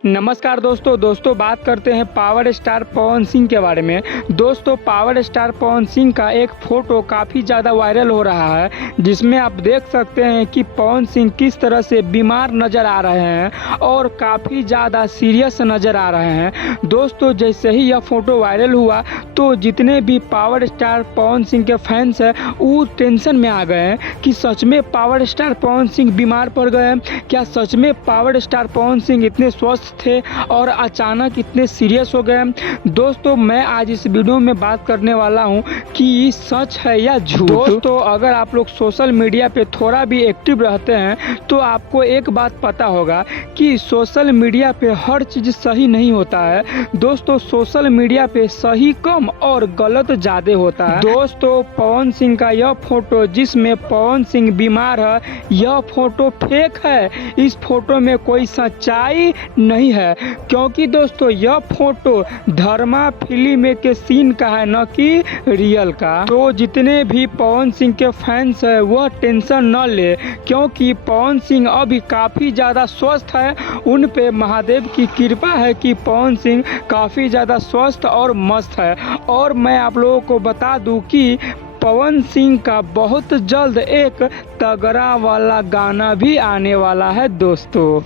नमस्कार दोस्तों बात करते हैं पावर स्टार पवन सिंह के बारे में। दोस्तों पावर स्टार पवन सिंह का एक फ़ोटो काफ़ी ज़्यादा वायरल हो रहा है, जिसमें आप देख सकते हैं कि पवन सिंह किस तरह से बीमार नज़र आ रहे हैं और काफ़ी ज़्यादा सीरियस नज़र आ रहे हैं। दोस्तों जैसे ही यह फ़ोटो वायरल हुआ तो जितने भी पावर स्टार पवन सिंह के फैंस हैं वो टेंशन में आ गए हैं कि सच में पावर स्टार पवन सिंह बीमार पड़ गए हैं, क्या सच में पावर स्टार पवन सिंह इतने स्वस्थ थे और अचानक इतने सीरियस हो गए। दोस्तों मैं आज इस वीडियो में बात करने वाला हूं कि ये सच है या झूठ। दोस्तों अगर आप लोग सोशल मीडिया पे थोड़ा भी एक्टिव रहते हैं तो आपको एक बात पता होगा कि सोशल मीडिया पे हर चीज़ सही नहीं होता है। दोस्तों सोशल मीडिया पे सही कम और गलत ज़्यादा होता है। दोस्तों पवन सिंह का यह फोटो जिसमें पवन सिंह बीमार है, यह फोटो फेक है। इस फोटो में कोई सच्चाई नहीं है, क्योंकि दोस्तों यह फोटो धर्मा फिल्म के सीन का है, न कि रियल का। तो जितने भी पवन सिंह के फैंस है वह टेंशन न ले, क्योंकि पवन सिंह अभी काफ़ी ज़्यादा स्वस्थ है। उन पे महादेव की कृपा है कि पवन सिंह काफ़ी ज़्यादा स्वस्थ और मस्त है। और मैं आप लोगों को बता दूं कि पवन सिंह का बहुत जल्द एक तगड़ा वाला गाना भी आने वाला है दोस्तों।